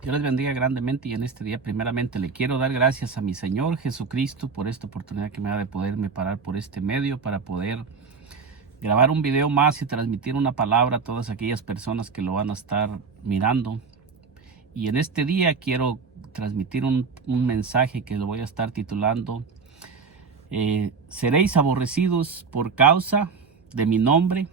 Dios les bendiga grandemente y en este día primeramente le quiero dar gracias a mi Señor Jesucristo por esta oportunidad que me da de poderme parar por este medio para poder grabar un video más y transmitir una palabra a todas aquellas personas que lo van a estar mirando. Y en este día quiero transmitir un mensaje que lo voy a estar titulando seréis aborrecidos por causa de mi nombre.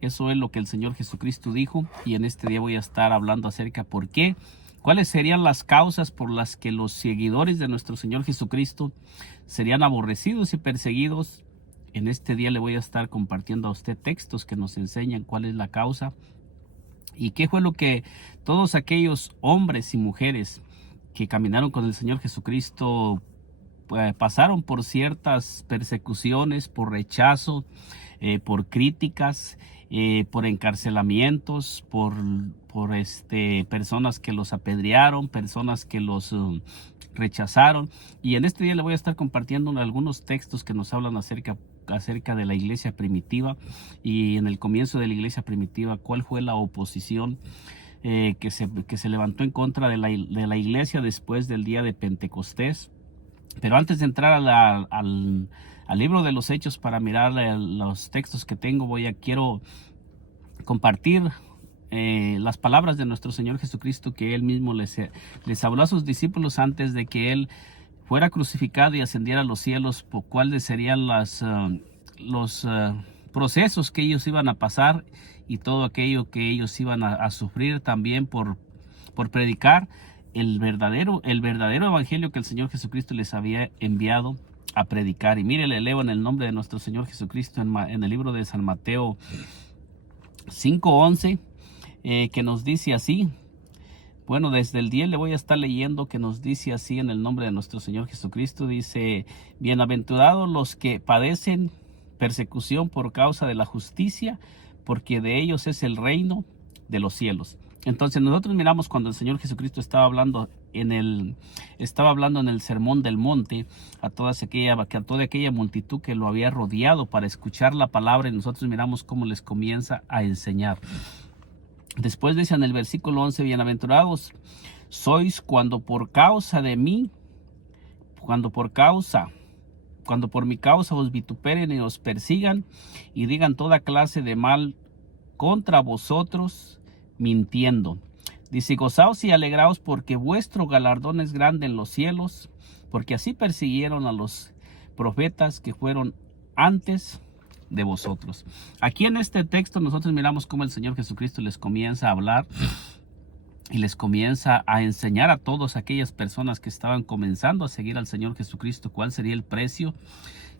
Eso es lo que el Señor Jesucristo dijo, y en este día voy a estar hablando acerca por qué, cuáles serían las causas por las que los seguidores de nuestro Señor Jesucristo serían aborrecidos y perseguidos. En este día le voy a estar compartiendo a usted textos que nos enseñan cuál es la causa y qué fue lo que todos aquellos hombres y mujeres que caminaron con el Señor Jesucristo pasaron por ciertas persecuciones, por rechazo, por críticas, por encarcelamientos, por personas que los apedrearon, personas que los rechazaron. Y en este día le voy a estar compartiendo algunos textos que nos hablan acerca de la iglesia primitiva, y en el comienzo de la iglesia primitiva cuál fue la oposición que se levantó en contra de la iglesia después del día de Pentecostés. Pero antes de entrar al libro de los Hechos para mirar los textos que tengo, quiero compartir las palabras de nuestro Señor Jesucristo que Él mismo les habló a sus discípulos antes de que Él fuera crucificado y ascendiera a los cielos, por cuáles serían los procesos que ellos iban a pasar y todo aquello que ellos iban a sufrir también por predicar el verdadero evangelio que el Señor Jesucristo les había enviado a predicar. Y mire, le leo en el nombre de nuestro Señor Jesucristo en el libro de San Mateo 5:11, que nos dice así. Bueno, desde el 10 le voy a estar leyendo, que nos dice así en el nombre de nuestro Señor Jesucristo. Dice: bienaventurados los que padecen persecución por causa de la justicia, porque de ellos es el reino de los cielos. Entonces nosotros miramos cuando el Señor Jesucristo estaba hablando en el Sermón del Monte a toda aquella multitud que lo había rodeado para escuchar la palabra, y nosotros miramos cómo les comienza a enseñar. Después dice en el versículo 11: bienaventurados sois cuando por mi causa os vituperen y os persigan y digan toda clase de mal contra vosotros, mintiendo. Dice: gozaos y alegraos, porque vuestro galardón es grande en los cielos, porque así persiguieron a los profetas que fueron antes de vosotros. Aquí en este texto nosotros miramos cómo el Señor Jesucristo les comienza a hablar y les comienza a enseñar a todas aquellas personas que estaban comenzando a seguir al Señor Jesucristo cuál sería el precio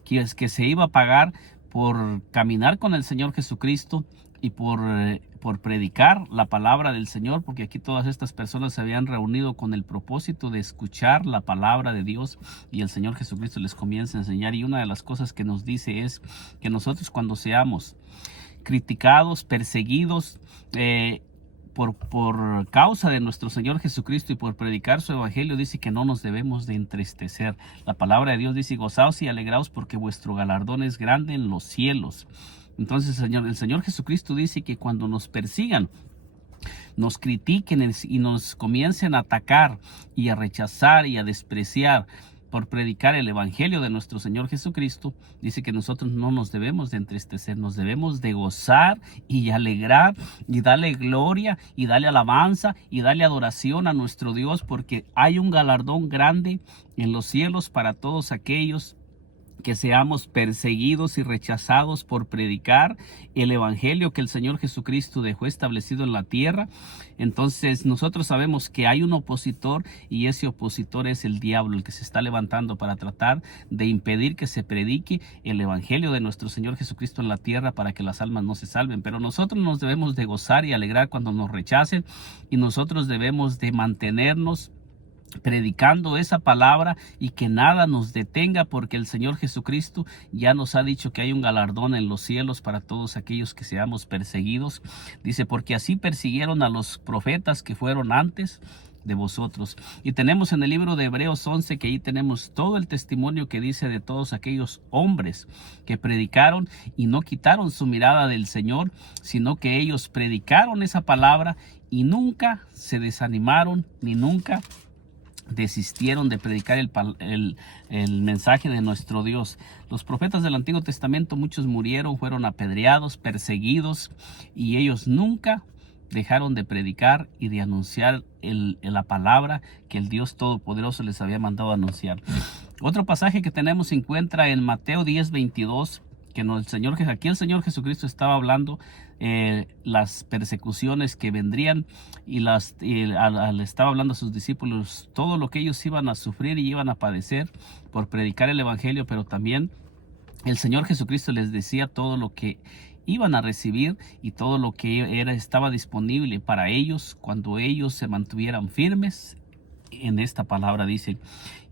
que se iba a pagar por caminar con el Señor Jesucristo y por predicar la palabra del Señor, porque aquí todas estas personas se habían reunido con el propósito de escuchar la palabra de Dios, y el Señor Jesucristo les comienza a enseñar. Y una de las cosas que nos dice es que nosotros, cuando seamos criticados, perseguidos, por causa de nuestro Señor Jesucristo y por predicar su evangelio, dice que no nos debemos de entristecer. La palabra de Dios dice: gozaos y alegraos, porque vuestro galardón es grande en los cielos. Entonces el Señor Jesucristo dice que cuando nos persigan, nos critiquen y nos comiencen a atacar y a rechazar y a despreciar por predicar el evangelio de nuestro Señor Jesucristo, dice que nosotros no nos debemos de entristecer, nos debemos de gozar y alegrar y darle gloria y darle alabanza y darle adoración a nuestro Dios, porque hay un galardón grande en los cielos para todos aquellos que seamos perseguidos y rechazados por predicar el evangelio que el Señor Jesucristo dejó establecido en la tierra. Entonces nosotros sabemos que hay un opositor, y ese opositor es el diablo, el que se está levantando para tratar de impedir que se predique el evangelio de nuestro Señor Jesucristo en la tierra, para que las almas no se salven. Pero nosotros nos debemos de gozar y alegrar cuando nos rechacen, y nosotros debemos de mantenernos predicando esa palabra y que nada nos detenga, porque el Señor Jesucristo ya nos ha dicho que hay un galardón en los cielos para todos aquellos que seamos perseguidos. Dice, porque así persiguieron a los profetas que fueron antes de vosotros. Y tenemos en el libro de Hebreos 11 que ahí tenemos todo el testimonio que dice de todos aquellos hombres que predicaron y no quitaron su mirada del Señor, sino que ellos predicaron esa palabra y nunca se desanimaron ni nunca desistieron de predicar el mensaje de nuestro Dios. Los profetas del Antiguo Testamento, muchos murieron, fueron apedreados, perseguidos, y ellos nunca dejaron de predicar y de anunciar la palabra que el Dios Todopoderoso les había mandado a anunciar. Otro pasaje que tenemos se encuentra en Mateo 10:22, que aquí el Señor Jesucristo estaba hablando las persecuciones que vendrían y le estaba hablando a sus discípulos todo lo que ellos iban a sufrir y iban a padecer por predicar el evangelio, pero también el Señor Jesucristo les decía todo lo que iban a recibir y todo lo que estaba disponible para ellos cuando ellos se mantuvieran firmes en esta palabra, dice.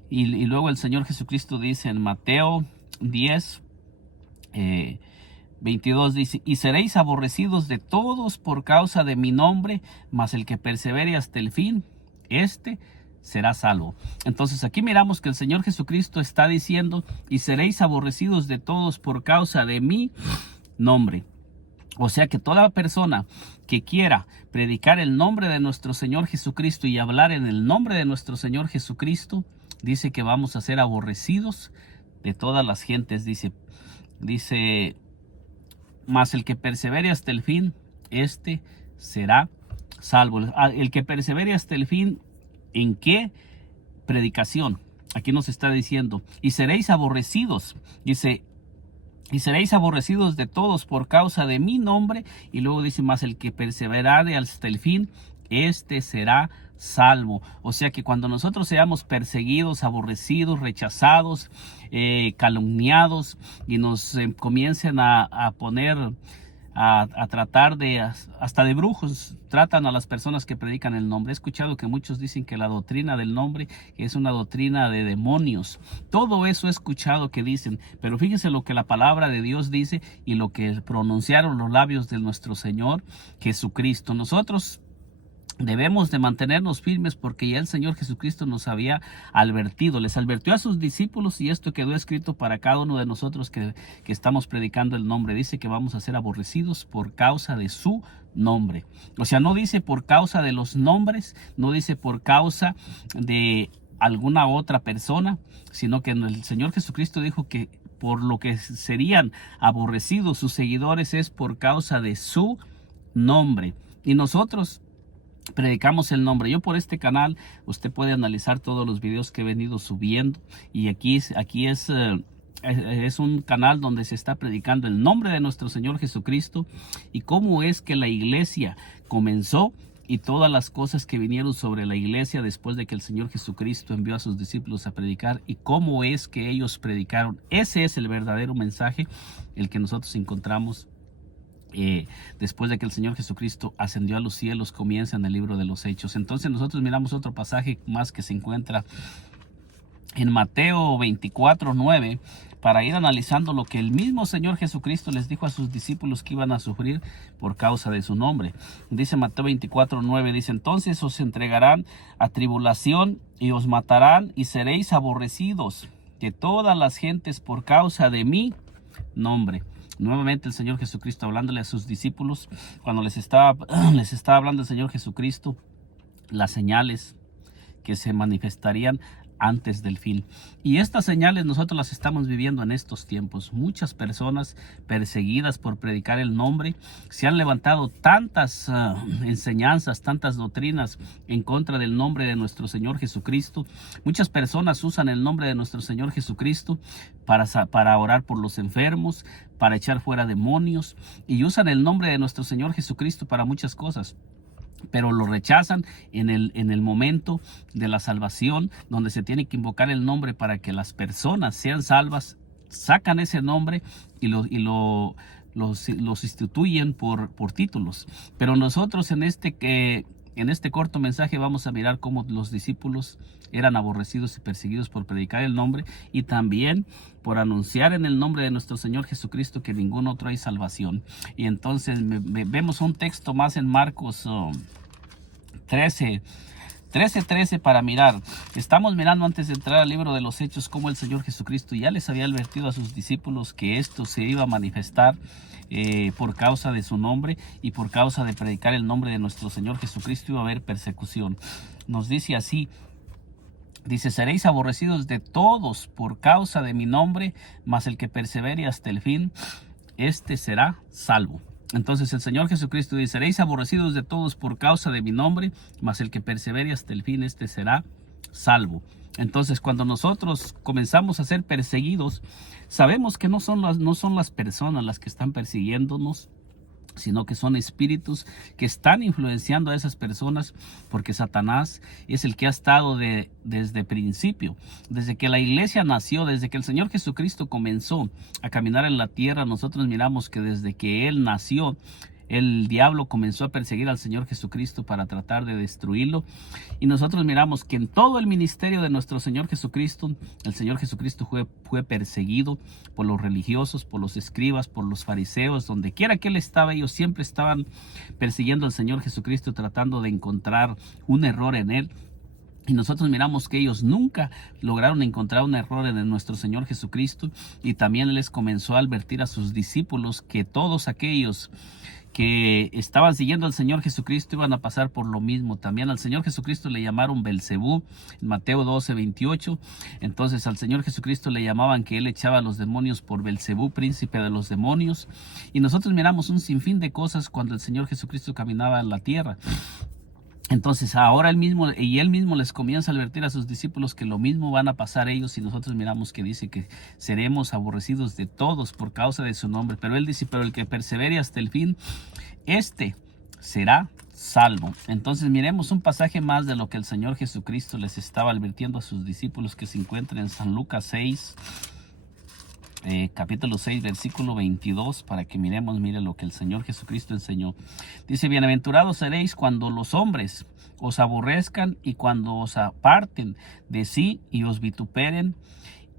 Y luego el Señor Jesucristo dice en Mateo 10:22, dice, y seréis aborrecidos de todos por causa de mi nombre, mas el que persevere hasta el fin, este será salvo. Entonces aquí miramos que el Señor Jesucristo está diciendo, y seréis aborrecidos de todos por causa de mi nombre. O sea que toda persona que quiera predicar el nombre de nuestro Señor Jesucristo y hablar en el nombre de nuestro Señor Jesucristo, dice que vamos a ser aborrecidos de todas las gentes. Dice, mas el que persevere hasta el fin, este será salvo. El que persevere hasta el fin, ¿en qué predicación? Aquí nos está diciendo, y seréis aborrecidos, dice, y seréis aborrecidos de todos por causa de mi nombre. Y luego dice, más el que perseverare hasta el fin, este será salvo. O sea que cuando nosotros seamos perseguidos, aborrecidos, rechazados, calumniados, y nos comiencen a poner a tratar hasta de brujos, tratan a las personas que predican el nombre. He escuchado que muchos dicen que la doctrina del nombre es una doctrina de demonios. Todo eso he escuchado que dicen, pero fíjense lo que la palabra de Dios dice y lo que pronunciaron los labios de nuestro Señor Jesucristo. Nosotros debemos de mantenernos firmes porque ya el Señor Jesucristo nos había advertido, les advirtió a sus discípulos, y esto quedó escrito para cada uno de nosotros que estamos predicando el nombre. Dice que vamos a ser aborrecidos por causa de su nombre. O sea, no dice por causa de los nombres, no dice por causa de alguna otra persona, sino que el Señor Jesucristo dijo que por lo que serían aborrecidos sus seguidores es por causa de su nombre. Y nosotros predicamos el nombre. Yo por este canal usted puede analizar todos los videos que he venido subiendo, y aquí es un canal donde se está predicando el nombre de nuestro Señor Jesucristo y cómo es que la iglesia comenzó y todas las cosas que vinieron sobre la iglesia después de que el Señor Jesucristo envió a sus discípulos a predicar y cómo es que ellos predicaron. Ese es el verdadero mensaje, el que nosotros encontramos después de que el Señor Jesucristo ascendió a los cielos. Comienza en el libro de los Hechos. Entonces nosotros miramos otro pasaje más que se encuentra en Mateo 24:9, para ir analizando lo que el mismo Señor Jesucristo les dijo a sus discípulos que iban a sufrir por causa de su nombre. Dice Mateo 24:9, dice, entonces os entregarán a tribulación y os matarán y seréis aborrecidos de todas las gentes por causa de mi nombre. Nuevamente el Señor Jesucristo hablándole a sus discípulos, cuando les estaba hablando el Señor Jesucristo, las señales que se manifestarían antes del fin. Y estas señales nosotros las estamos viviendo en estos tiempos. Muchas personas perseguidas por predicar el nombre. Se han levantado tantas enseñanzas, tantas doctrinas en contra del nombre de nuestro Señor Jesucristo. Muchas personas usan el nombre de nuestro Señor Jesucristo para orar por los enfermos, para echar fuera demonios, y usan el nombre de nuestro Señor Jesucristo para muchas cosas. Pero lo rechazan en el momento de la salvación, donde se tiene que invocar el nombre para que las personas sean salvas. Sacan ese nombre y los instituyen por títulos. Pero nosotros en En este corto mensaje vamos a mirar cómo los discípulos eran aborrecidos y perseguidos por predicar el nombre y también por anunciar en el nombre de nuestro Señor Jesucristo que ningún otro hay salvación. Y entonces vemos un texto más en Marcos 13 para mirar. Estamos mirando antes de entrar al libro de los Hechos cómo el Señor Jesucristo ya les había advertido a sus discípulos que esto se iba a manifestar por causa de su nombre y por causa de predicar el nombre de nuestro Señor Jesucristo iba a haber persecución. Nos dice así, dice, seréis aborrecidos de todos por causa de mi nombre, mas el que persevere hasta el fin, este será salvo. Entonces el Señor Jesucristo dice, seréis aborrecidos de todos por causa de mi nombre, mas el que persevere hasta el fin, este será salvo. Entonces cuando nosotros comenzamos a ser perseguidos, sabemos que no son las personas las que están persiguiéndonos, sino que son espíritus que están influenciando a esas personas, porque Satanás es el que ha estado desde principio, desde que la iglesia nació, desde que el Señor Jesucristo comenzó a caminar en la tierra. Nosotros miramos que desde que Él nació, el diablo comenzó a perseguir al Señor Jesucristo para tratar de destruirlo. Y nosotros miramos que en todo el ministerio de nuestro Señor Jesucristo, el Señor Jesucristo fue perseguido por los religiosos, por los escribas, por los fariseos. Donde quiera que Él estaba, ellos siempre estaban persiguiendo al Señor Jesucristo, tratando de encontrar un error en Él. Y nosotros miramos que ellos nunca lograron encontrar un error en nuestro Señor Jesucristo. Y también Él les comenzó a advertir a sus discípulos que todos aquellos que estaban siguiendo al Señor Jesucristo iban a pasar por lo mismo. También al Señor Jesucristo le llamaron Belcebú, en Mateo 12:28. Entonces al Señor Jesucristo le llamaban que Él echaba a los demonios por Belcebú, príncipe de los demonios. Y nosotros miramos un sinfín de cosas cuando el Señor Jesucristo caminaba en la tierra. Entonces ahora él mismo les comienza a advertir a sus discípulos que lo mismo van a pasar ellos, y nosotros miramos que dice que seremos aborrecidos de todos por causa de su nombre. Pero él dice, pero el que persevere hasta el fin, este será salvo. Entonces miremos un pasaje más de lo que el Señor Jesucristo les estaba advirtiendo a sus discípulos, que se encuentra en San Lucas 6. Capítulo 6, versículo 22, para que miremos, mire lo que el Señor Jesucristo enseñó. Dice, bienaventurados seréis cuando los hombres os aborrezcan y cuando os aparten de sí y os vituperen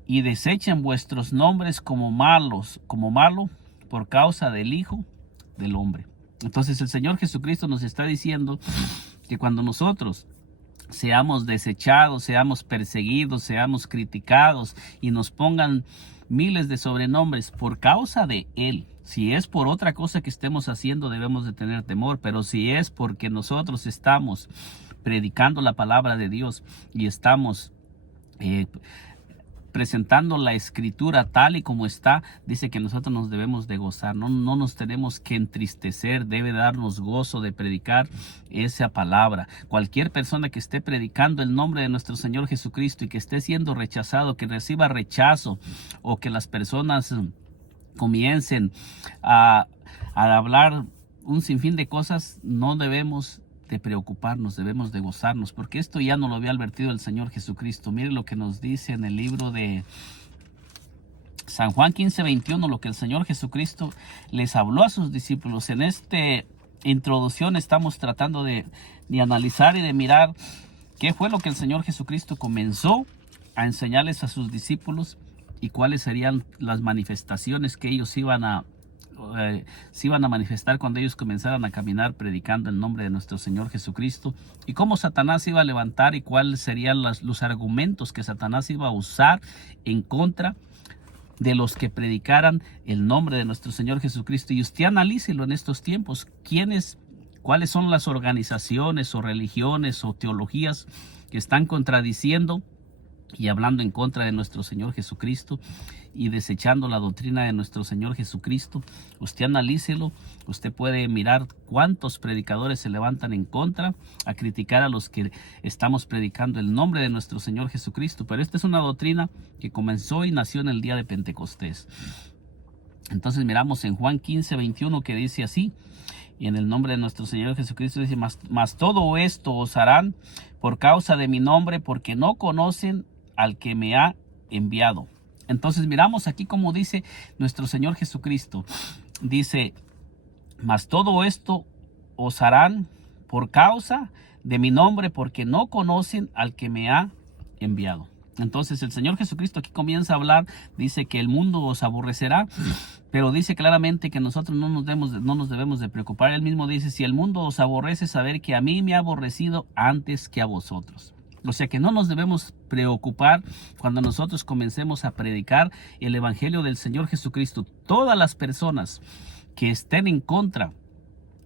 y desechen vuestros nombres como malo por causa del Hijo del Hombre. Entonces el Señor Jesucristo nos está diciendo que cuando nosotros seamos desechados, seamos perseguidos, seamos criticados y nos pongan miles de sobrenombres por causa de Él. Si es por otra cosa que estemos haciendo, debemos de tener temor, pero si es porque nosotros estamos predicando la palabra de Dios y estamos presentando la escritura tal y como está, dice que nosotros nos debemos de gozar, no nos tenemos que entristecer, debe darnos gozo de predicar esa palabra. Cualquier persona que esté predicando el nombre de nuestro Señor Jesucristo y que esté siendo rechazado, que reciba rechazo, o que las personas comiencen a hablar un sinfín de cosas, no debemos de preocuparnos, debemos de gozarnos, porque esto ya nos lo había advertido el Señor Jesucristo. Mire lo que nos dice en el libro de San Juan 15:21, lo que el Señor Jesucristo les habló a sus discípulos. En esta introducción estamos tratando de analizar y de mirar qué fue lo que el Señor Jesucristo comenzó a enseñarles a sus discípulos y cuáles serían las manifestaciones que ellos se iban a manifestar cuando ellos comenzaran a caminar predicando el nombre de nuestro Señor Jesucristo, y cómo Satanás iba a levantar y cuáles serían los argumentos que Satanás iba a usar en contra de los que predicaran el nombre de nuestro Señor Jesucristo. Y usted analícelo en estos tiempos, cuáles son las organizaciones o religiones o teologías que están contradiciendo y hablando en contra de nuestro Señor Jesucristo y desechando la doctrina de nuestro Señor Jesucristo. Usted analícelo, usted puede mirar cuántos predicadores se levantan en contra a criticar a los que estamos predicando el nombre de nuestro Señor Jesucristo. Pero esta es una doctrina que comenzó y nació en el día de Pentecostés. Entonces miramos en Juan 15:21 que dice así, y en el nombre de nuestro Señor Jesucristo dice, mas todo esto os harán por causa de mi nombre, porque no conocen al que me ha enviado. Entonces miramos aquí como dice nuestro Señor Jesucristo. Dice, mas todo esto os harán por causa de mi nombre, porque no conocen al que me ha enviado. Entonces el Señor Jesucristo aquí comienza a hablar, dice que el mundo os aborrecerá, pero dice claramente que nosotros no nos debemos de preocupar. Él mismo dice, si el mundo os aborrece, saber que a mí me ha aborrecido antes que a vosotros. O sea que no nos debemos preocupar cuando nosotros comencemos a predicar el Evangelio del Señor Jesucristo. Todas las personas que estén en contra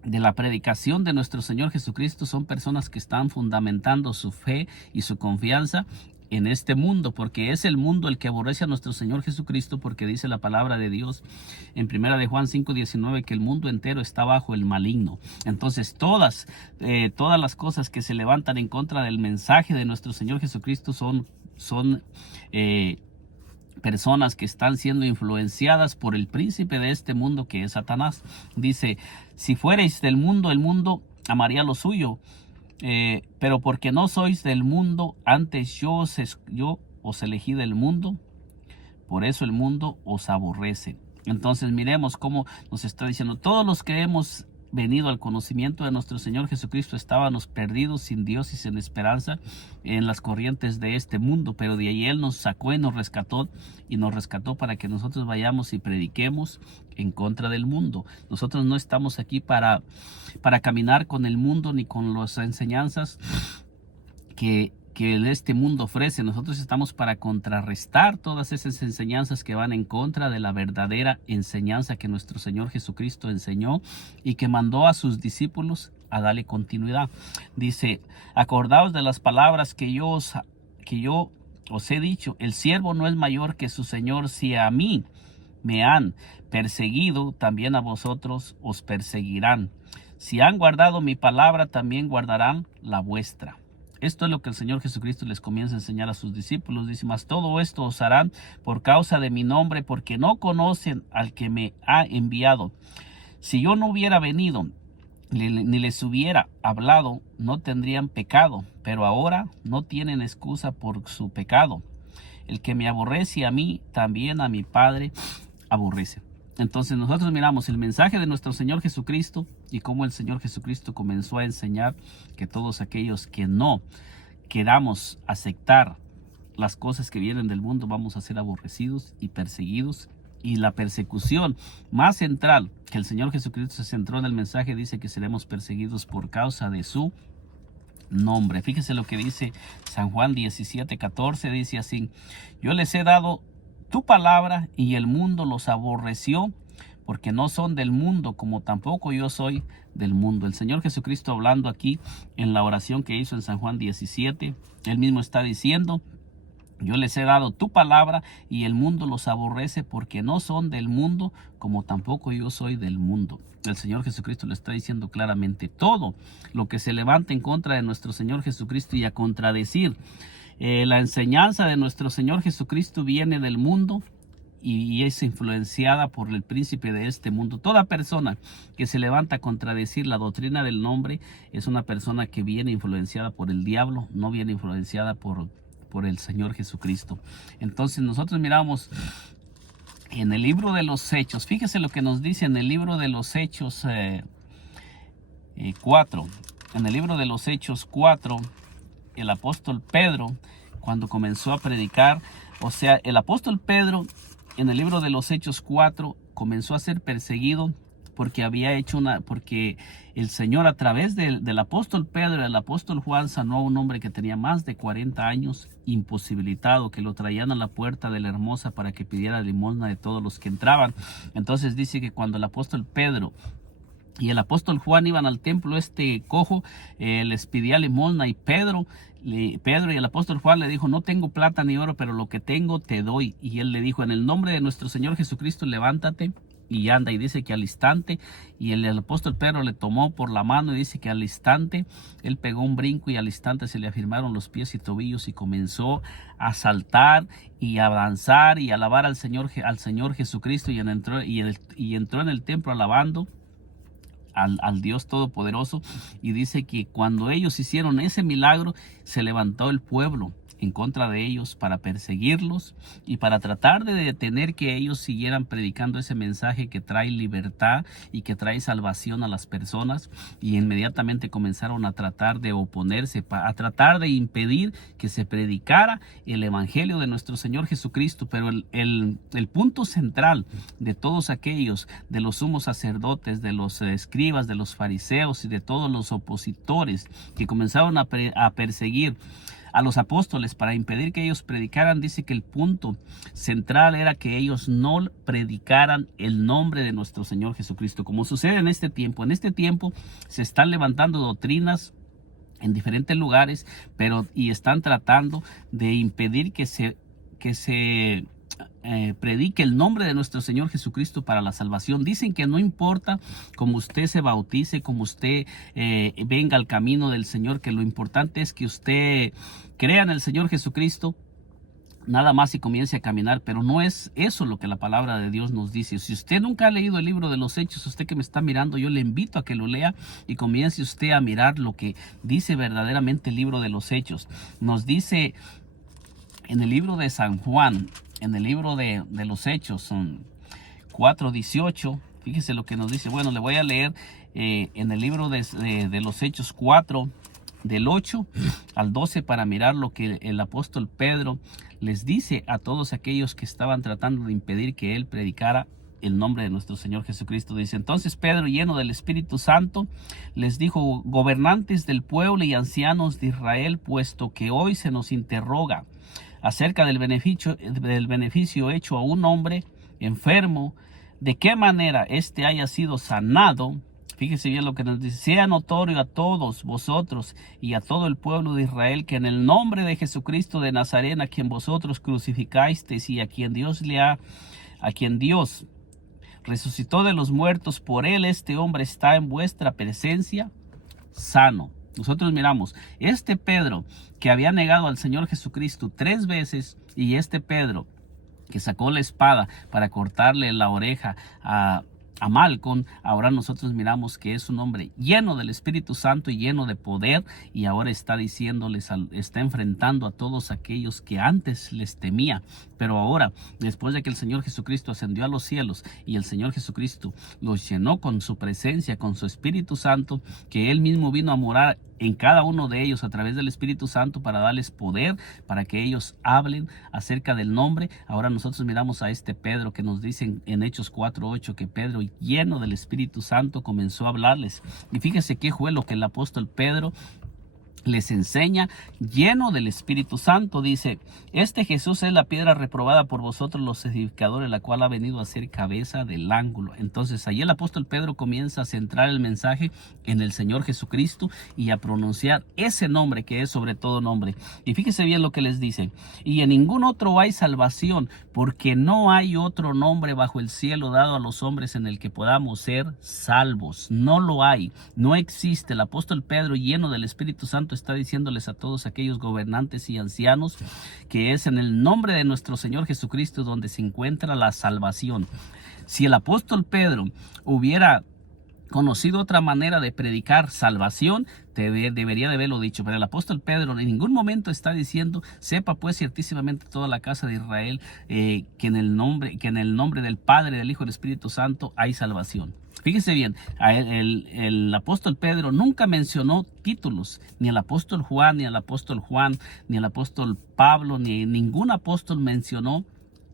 de la predicación de nuestro Señor Jesucristo son personas que están fundamentando su fe y su confianza en este mundo, porque es el mundo el que aborrece a nuestro Señor Jesucristo, porque dice la palabra de Dios en 1 de Juan 5:19 que el mundo entero está bajo el maligno. Entonces todas las cosas que se levantan en contra del mensaje de nuestro Señor Jesucristo son personas que están siendo influenciadas por el príncipe de este mundo, que es Satanás. Dice, si fuereis del mundo, el mundo amaría lo suyo, pero porque no sois del mundo, antes yo os elegí del mundo, por eso el mundo os aborrece. Entonces miremos cómo nos está diciendo, todos los que hemos venido al conocimiento de nuestro Señor Jesucristo estábamos perdidos, sin Dios y sin esperanza en las corrientes de este mundo, pero de ahí Él nos sacó y nos rescató para que nosotros vayamos y prediquemos en contra del mundo. Nosotros no estamos aquí para caminar con el mundo ni con las enseñanzas que este mundo ofrece. Nosotros estamos para contrarrestar todas esas enseñanzas que van en contra de la verdadera enseñanza que nuestro Señor Jesucristo enseñó y que mandó a sus discípulos a darle continuidad. Dice, acordaos de las palabras que yo os he dicho, el siervo no es mayor que su Señor. Si a mí me han perseguido, también a vosotros os perseguirán. Si han guardado mi palabra, también guardarán la vuestra. Esto es lo que el Señor Jesucristo les comienza a enseñar a sus discípulos. Dice, mas todo esto os harán por causa de mi nombre, porque no conocen al que me ha enviado. Si yo no hubiera venido, ni les hubiera hablado, no tendrían pecado, pero ahora no tienen excusa por su pecado. El que me aborrece a mí, también a mi Padre aborrece. Entonces nosotros miramos el mensaje de nuestro Señor Jesucristo y cómo el Señor Jesucristo comenzó a enseñar que todos aquellos que no queramos aceptar las cosas que vienen del mundo vamos a ser aborrecidos y perseguidos. Y la persecución más central que el Señor Jesucristo se centró en el mensaje dice que seremos perseguidos por causa de su nombre. Fíjese lo que dice San Juan 17:14, dice así, yo les he dado tu palabra y el mundo los aborreció porque no son del mundo, como tampoco yo soy del mundo. El Señor Jesucristo hablando aquí en la oración que hizo en San Juan 17, él mismo está diciendo, yo les he dado tu palabra y el mundo los aborrece porque no son del mundo, como tampoco yo soy del mundo. El Señor Jesucristo le está diciendo claramente todo lo que se levanta en contra de nuestro Señor Jesucristo y a contradecir la enseñanza de nuestro Señor Jesucristo viene del mundo y es influenciada por el príncipe de este mundo. Toda persona que se levanta a contradecir la doctrina del nombre es una persona que viene influenciada por el diablo, no viene influenciada por el Señor Jesucristo. Entonces nosotros miramos en el libro de los Hechos, fíjese lo que nos dice en el libro de los Hechos 4. En el libro de los Hechos 4, el apóstol Pedro, cuando comenzó a predicar, o sea, el apóstol Pedro en el libro de los Hechos 4 comenzó a ser perseguido porque el Señor a través del apóstol Pedro y el apóstol Juan sanó a un hombre que tenía más de 40 años imposibilitado, que lo traían a la puerta de la hermosa para que pidiera limosna de todos los que entraban. Entonces dice que cuando el apóstol Pedro y el apóstol Juan iban al templo, este cojo les pedía limosna y Pedro y el apóstol Juan le dijo, no tengo plata ni oro, pero lo que tengo te doy. Y él le dijo, en el nombre de nuestro Señor Jesucristo, levántate y anda. Y dice que al instante, y el apóstol Pedro le tomó por la mano y dice que al instante él pegó un brinco y al instante se le afirmaron los pies y tobillos y comenzó a saltar y a danzar y a alabar al Señor Jesucristo y entró en el templo alabando al Dios Todopoderoso. Y dice que cuando ellos hicieron ese milagro, se levantó el pueblo en contra de ellos para perseguirlos y para tratar de detener que ellos siguieran predicando ese mensaje que trae libertad y que trae salvación a las personas. Y inmediatamente comenzaron a tratar de oponerse, a tratar de impedir que se predicara el evangelio de nuestro Señor Jesucristo. Pero el punto central de todos aquellos, de los sumos sacerdotes, de los escribas, de los fariseos y de todos los opositores que comenzaron a perseguir a los apóstoles para impedir que ellos predicaran, dice que el punto central era que ellos no predicaran el nombre de nuestro Señor Jesucristo. Como sucede en este tiempo se están levantando doctrinas en diferentes lugares, y están tratando de impedir que se predique el nombre de nuestro Señor Jesucristo para la salvación. Dicen que no importa cómo usted se bautice, cómo usted venga al camino del Señor, que lo importante es que usted crea en el Señor Jesucristo nada más y comience a caminar. Pero no es eso lo que la palabra de Dios nos dice. Si usted nunca ha leído el libro de los Hechos, usted que me está mirando, yo le invito a que lo lea y comience usted a mirar lo que dice verdaderamente el libro de los Hechos. Nos dice en el libro de San Juan, en el libro de los Hechos, son 4:18, fíjese lo que nos dice. Bueno, le voy a leer en el libro de los Hechos 4, del 8 al 12, para mirar lo que el apóstol Pedro les dice a todos aquellos que estaban tratando de impedir que él predicara el nombre de nuestro Señor Jesucristo. Dice: entonces Pedro, lleno del Espíritu Santo, les dijo: gobernantes del pueblo y ancianos de Israel, puesto que hoy se nos interroga acerca del beneficio hecho a un hombre enfermo, de qué manera éste haya sido sanado. Fíjese bien lo que nos dice: sea notorio a todos vosotros y a todo el pueblo de Israel que en el nombre de Jesucristo de Nazaret, a quien vosotros crucificasteis y a quien Dios resucitó de los muertos, por él este hombre está en vuestra presencia sano. Nosotros miramos, este Pedro que había negado al Señor Jesucristo 3 veces, y este Pedro que sacó la espada para cortarle la oreja a Malcom, ahora nosotros miramos que es un hombre lleno del Espíritu Santo y lleno de poder, y ahora está diciéndoles, está enfrentando a todos aquellos que antes les temía. Pero ahora, después de que el Señor Jesucristo ascendió a los cielos y el Señor Jesucristo los llenó con su presencia, con su Espíritu Santo, que él mismo vino a morar en cada uno de ellos a través del Espíritu Santo para darles poder, para que ellos hablen acerca del nombre. Ahora nosotros miramos a este Pedro que nos dicen en Hechos 4:8 que Pedro, lleno del Espíritu Santo, comenzó a hablarles. Y fíjese qué fue lo que el apóstol Pedro les enseña, lleno del Espíritu Santo. Dice: este Jesús es la piedra reprobada por vosotros los edificadores, la cual ha venido a ser cabeza del ángulo. Entonces ahí el apóstol Pedro comienza a centrar el mensaje en el Señor Jesucristo y a pronunciar ese nombre que es sobre todo nombre. Y fíjese bien lo que les dice: y en ningún otro hay salvación, porque no hay otro nombre bajo el cielo dado a los hombres en el que podamos ser salvos. No lo hay, no existe. El apóstol Pedro, lleno del Espíritu Santo, está diciéndoles a todos aquellos gobernantes y ancianos que es en el nombre de nuestro Señor Jesucristo donde se encuentra la salvación. Si el apóstol Pedro hubiera conocido otra manera de predicar salvación, debería de haberlo dicho, pero el apóstol Pedro en ningún momento está diciendo: sepa pues ciertísimamente toda la casa de Israel que en el nombre del Padre, del Hijo y del Espíritu Santo hay salvación. Fíjese bien, el apóstol Pedro nunca mencionó títulos, ni el apóstol Juan, ni el apóstol Pablo, ni ningún apóstol mencionó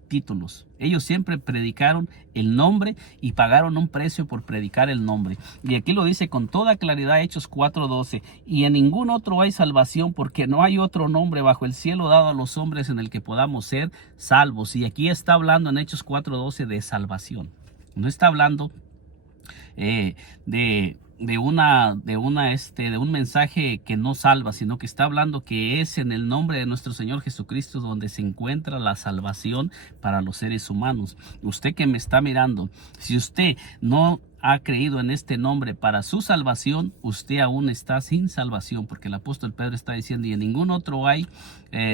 títulos. Ellos siempre predicaron el nombre y pagaron un precio por predicar el nombre. Y aquí lo dice con toda claridad Hechos 4:12: y en ningún otro hay salvación, porque no hay otro nombre bajo el cielo dado a los hombres en el que podamos ser salvos. Y aquí está hablando en Hechos 4:12 de salvación. No está hablando de un mensaje que no salva, sino que está hablando que es en el nombre de nuestro Señor Jesucristo donde se encuentra la salvación para los seres humanos. Usted que me está mirando, si usted no ha creído en este nombre para su salvación, usted aún está sin salvación, porque el apóstol Pedro está diciendo: y en ningún otro hay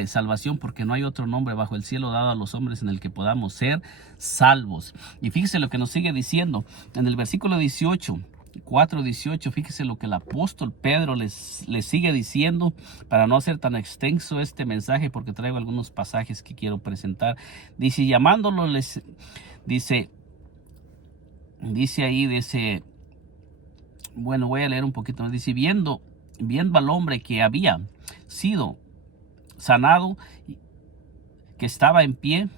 salvación, porque no hay otro nombre bajo el cielo dado a los hombres en el que podamos ser salvos. Y fíjese lo que nos sigue diciendo en el versículo 18: 4:18, fíjese lo que el apóstol Pedro les sigue diciendo, para no hacer tan extenso este mensaje, porque traigo algunos pasajes que quiero presentar. Dice, llamándolo, dice ahí, bueno, voy a leer un poquito más. Dice, viendo al hombre que había sido sanado, que estaba en pie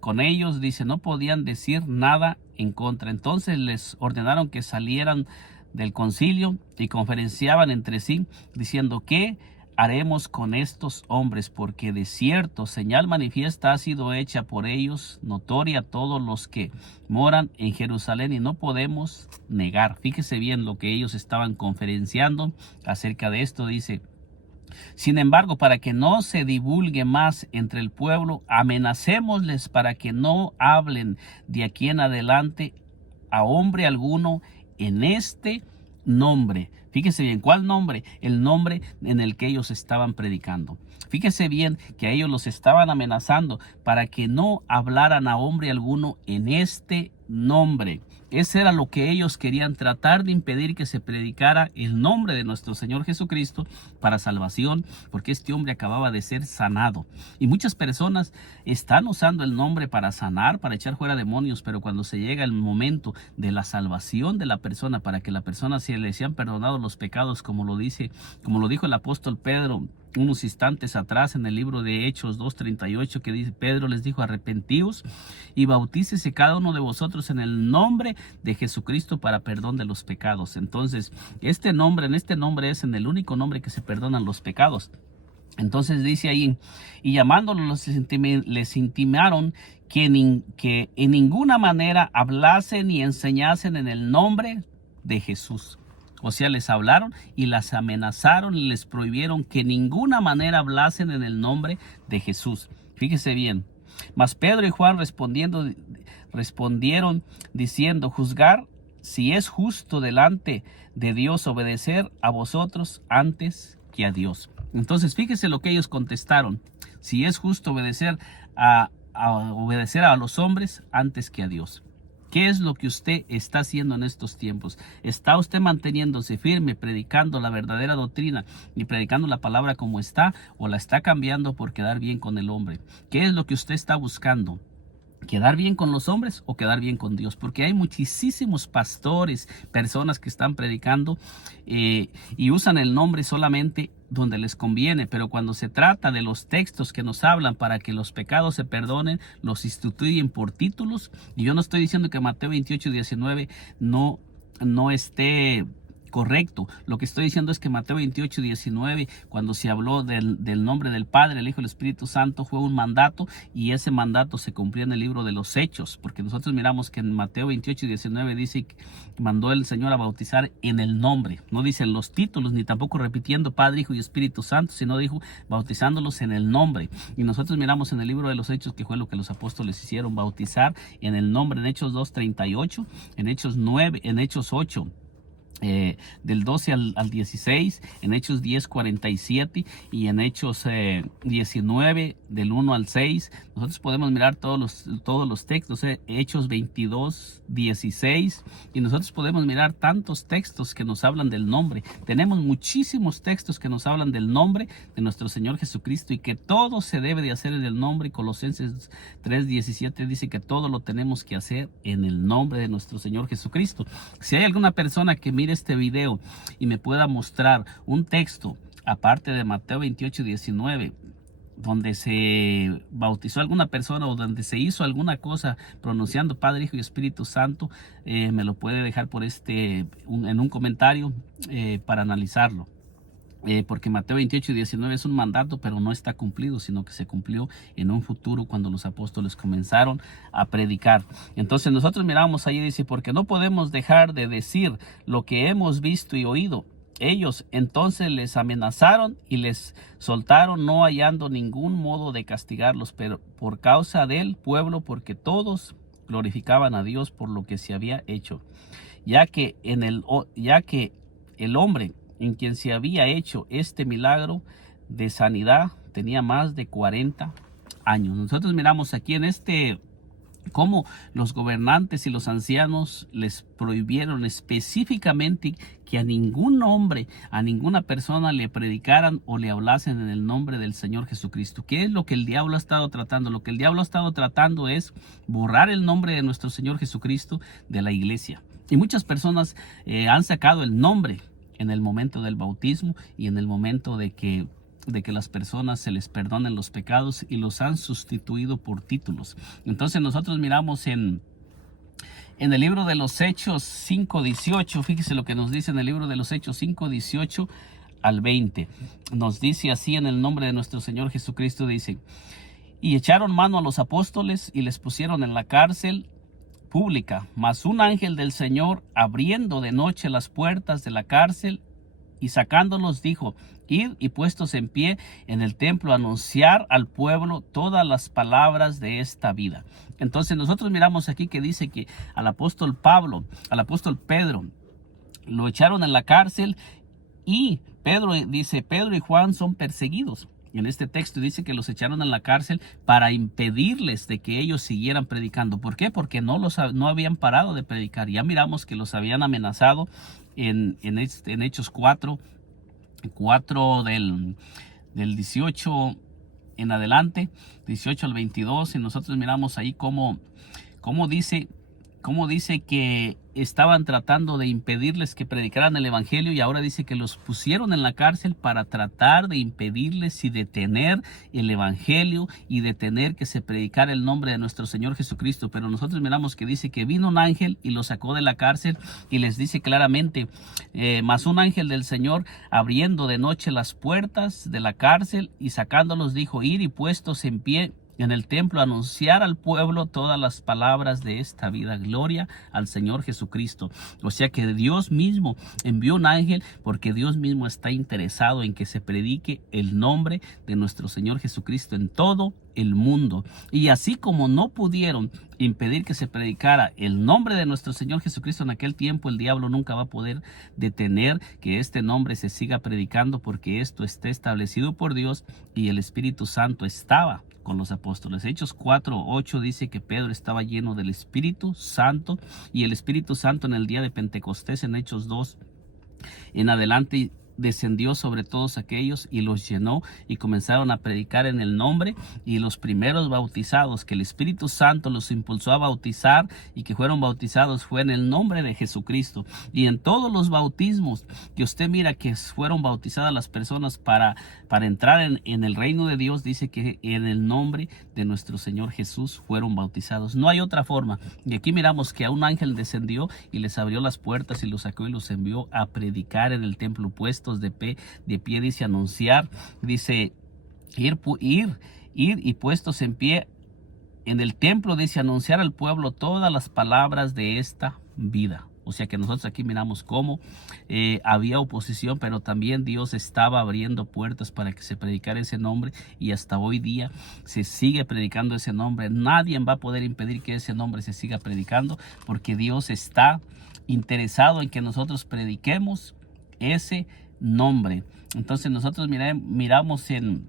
con ellos, dice, no podían decir nada en contra. Entonces les ordenaron que salieran del concilio y conferenciaban entre sí, diciendo, ¿qué haremos con estos hombres? Porque de cierto señal manifiesta ha sido hecha por ellos, notoria a todos los que moran en Jerusalén, y no podemos negar. Fíjese bien lo que ellos estaban conferenciando acerca de esto. Dice, sin embargo, para que no se divulgue más entre el pueblo, amenacémosles para que no hablen de aquí en adelante a hombre alguno en este nombre. Fíjese bien, ¿cuál nombre? El nombre en el que ellos estaban predicando. Fíjese bien que a ellos los estaban amenazando para que no hablaran a hombre alguno en este nombre. Ese era lo que ellos querían, tratar de impedir que se predicara el nombre de nuestro Señor Jesucristo para salvación, porque este hombre acababa de ser sanado. Y muchas personas están usando el nombre para sanar, para echar fuera demonios, pero cuando se llega el momento de la salvación de la persona, para que la persona se le sean perdonados los pecados, como lo dijo el apóstol Pedro unos instantes atrás en el libro de Hechos 2:38, que dice, Pedro les dijo, arrepentíos y bautícese cada uno de vosotros en el nombre de Jesucristo para perdón de los pecados. Entonces, en este nombre es en el único nombre que se perdonan los pecados. Entonces dice ahí, y llamándolos les intimaron que en ninguna manera hablasen ni enseñasen en el nombre de Jesús. O sea, les hablaron y las amenazaron y les prohibieron que en ninguna manera hablasen en el nombre de Jesús. Fíjese bien. Mas Pedro y Juan respondieron diciendo, juzgar si es justo delante de Dios obedecer a vosotros antes que a Dios. Entonces, fíjese lo que ellos contestaron. Si es justo obedecer a los hombres antes que a Dios. ¿Qué es lo que usted está haciendo en estos tiempos? ¿Está usted manteniéndose firme, predicando la verdadera doctrina y predicando la palabra como está, o la está cambiando por quedar bien con el hombre? ¿Qué es lo que usted está buscando? ¿Quedar bien con los hombres o quedar bien con Dios? Porque hay muchísimos pastores, personas que están predicando y usan el nombre solamente donde les conviene, pero cuando se trata de los textos que nos hablan para que los pecados se perdonen, los instituyen por títulos. Y yo no estoy diciendo que Mateo 28:19 no esté correcto. Lo que estoy diciendo es que Mateo 28:19, cuando se habló del nombre del Padre, el Hijo y el Espíritu Santo, fue un mandato, y ese mandato se cumplió en el libro de los Hechos, porque nosotros miramos que en Mateo 28:19 dice que mandó el Señor a bautizar en el nombre. No dicen los títulos, ni tampoco repitiendo Padre, Hijo y Espíritu Santo, sino dijo bautizándolos en el nombre. Y nosotros miramos en el libro de los Hechos que fue lo que los apóstoles hicieron, bautizar en el nombre, en Hechos 2:38, en Hechos 9, en Hechos 8. Del 12 al 16, en Hechos 10:47 y en Hechos 19 del 1 al 6. Nosotros podemos mirar todos los textos, Hechos 22:16, y nosotros podemos mirar tantos textos que nos hablan del nombre. Tenemos muchísimos textos que nos hablan del nombre de nuestro Señor Jesucristo, y que todo se debe de hacer en el nombre. Colosenses 3:17 dice que todo lo tenemos que hacer en el nombre de nuestro Señor Jesucristo. Si hay alguna persona que mire este video y me pueda mostrar un texto aparte de Mateo 28:19 donde se bautizó alguna persona o donde se hizo alguna cosa pronunciando Padre, Hijo y Espíritu Santo, me lo puede dejar por en un comentario para analizarlo. Porque Mateo 28:19 es un mandato, pero no está cumplido, sino que se cumplió en un futuro cuando los apóstoles comenzaron a predicar. Entonces nosotros miramos ahí, dice, porque no podemos dejar de decir lo que hemos visto y oído. Ellos entonces les amenazaron y les soltaron, no hallando ningún modo de castigarlos, pero por causa del pueblo, porque todos glorificaban a Dios por lo que se había hecho, ya que el hombre en quien se había hecho este milagro de sanidad tenía más de 40 años. Nosotros miramos aquí en este cómo los gobernantes y los ancianos les prohibieron específicamente que a ningún hombre, a ninguna persona le predicaran o le hablasen en el nombre del Señor Jesucristo. ¿Qué es lo que el diablo ha estado tratando? Lo que el diablo ha estado tratando es borrar el nombre de nuestro Señor Jesucristo de la iglesia. Y muchas personas han sacado el nombre en el momento del bautismo y en el momento de que las personas se les perdonen los pecados, y los han sustituido por títulos. Entonces nosotros miramos en el libro de los Hechos 5:18, fíjese lo que nos dice en el libro de los Hechos 5:18 al 20. Nos dice así en el nombre de nuestro Señor Jesucristo, dice: y echaron mano a los apóstoles y les pusieron en la cárcel pública, mas un ángel del Señor, abriendo de noche las puertas de la cárcel y sacándolos, dijo: id y puestos en pie en el templo, anunciar al pueblo todas las palabras de esta vida. Entonces nosotros miramos aquí que dice que al apóstol Pedro, lo echaron en la cárcel, y Pedro y Juan son perseguidos. En este texto dice que los echaron en la cárcel para impedirles de que ellos siguieran predicando. ¿Por qué? Porque no habían parado de predicar. Ya miramos que los habían amenazado en Hechos 4 del 18 en adelante, 18 al 22, y nosotros miramos ahí cómo dice que estaban tratando de impedirles que predicaran el evangelio, y ahora dice que los pusieron en la cárcel para tratar de impedirles y detener el evangelio y detener que se predicara el nombre de nuestro Señor Jesucristo. Pero nosotros miramos que dice que vino un ángel y los sacó de la cárcel, y les dice claramente: mas un ángel del Señor, abriendo de noche las puertas de la cárcel y sacándolos, dijo: id y puestos en pie en el templo, anunciar al pueblo todas las palabras de esta vida. Gloria al Señor Jesucristo. O sea que Dios mismo envió un ángel, porque Dios mismo está interesado en que se predique el nombre de nuestro Señor Jesucristo en todo el mundo. Y así como no pudieron impedir que se predicara el nombre de nuestro Señor Jesucristo en aquel tiempo, el diablo nunca va a poder detener que este nombre se siga predicando, porque esto está establecido por Dios y el Espíritu Santo estaba con los apóstoles. Hechos 4:8 dice que Pedro estaba lleno del Espíritu Santo, y el Espíritu Santo en el día de Pentecostés, en Hechos 2 en adelante, descendió sobre todos aquellos y los llenó, y comenzaron a predicar en el nombre. Y los primeros bautizados que el Espíritu Santo los impulsó a bautizar y que fueron bautizados fue en el nombre de Jesucristo. Y en todos los bautismos que usted mira que fueron bautizadas las personas para entrar en el reino de Dios, dice que en el nombre de nuestro Señor Jesús fueron bautizados. No hay otra forma. Y aquí miramos que a un ángel descendió y les abrió las puertas y los sacó y los envió a predicar en el templo, puestos de pie, dice anunciar, dice ir y puestos en pie en el templo, dice anunciar al pueblo todas las palabras de esta vida. O sea que nosotros aquí miramos cómo había oposición, pero también Dios estaba abriendo puertas para que se predicara ese nombre, y hasta hoy día se sigue predicando ese nombre. Nadie va a poder impedir que ese nombre se siga predicando, porque Dios está interesado en que nosotros prediquemos ese nombre. Entonces nosotros miramos en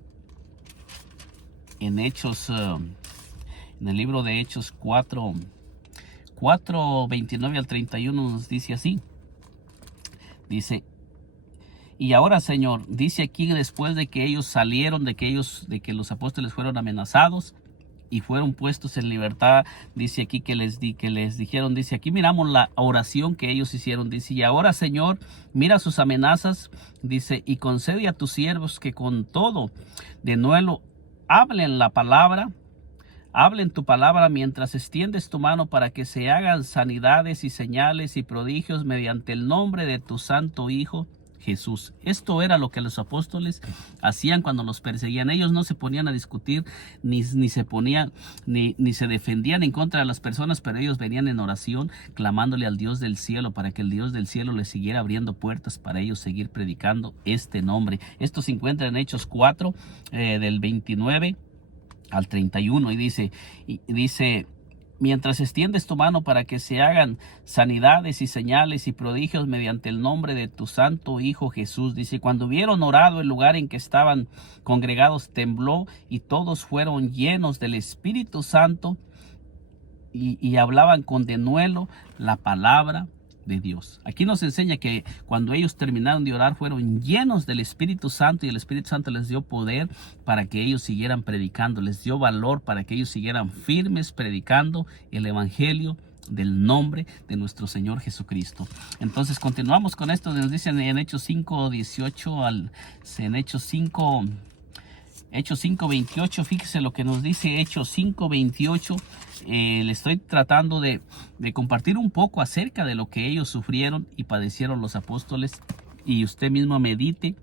Hechos, en el libro de Hechos 4:29 al 31, nos dice así. Dice: y ahora, Señor, dice aquí, después de que ellos salieron, de que los apóstoles fueron amenazados y fueron puestos en libertad, dice aquí que les dijeron, dice aquí miramos la oración que ellos hicieron, dice: y ahora, Señor, mira sus amenazas, dice, y concede a tus siervos que con todo denuedo hablen tu palabra, mientras extiendes tu mano, para que se hagan sanidades y señales y prodigios mediante el nombre de tu santo Hijo Jesús. Esto era lo que los apóstoles hacían cuando los perseguían. Ellos no se ponían a discutir, ni se defendían en contra de las personas, pero ellos venían en oración, clamándole al Dios del cielo, para que el Dios del cielo les siguiera abriendo puertas para ellos seguir predicando este nombre. Esto se encuentra en Hechos 4, del 29 al 31, y dice: mientras extiendes tu mano, para que se hagan sanidades y señales y prodigios mediante el nombre de tu santo Hijo Jesús. Dice: cuando hubieron orado, el lugar en que estaban congregados tembló, y todos fueron llenos del Espíritu Santo, y hablaban con denuedo la palabra de Dios. Aquí nos enseña que cuando ellos terminaron de orar fueron llenos del Espíritu Santo y el Espíritu Santo les dio poder para que ellos siguieran predicando, les dio valor para que ellos siguieran firmes predicando el Evangelio del nombre de nuestro Señor Jesucristo. Entonces continuamos con esto, nos dicen en Hechos 5:18 en Hechos 5:28, fíjese lo que nos dice Hechos 5:28. Le estoy tratando de compartir un poco acerca de lo que ellos sufrieron y padecieron los apóstoles, y usted mismo medite,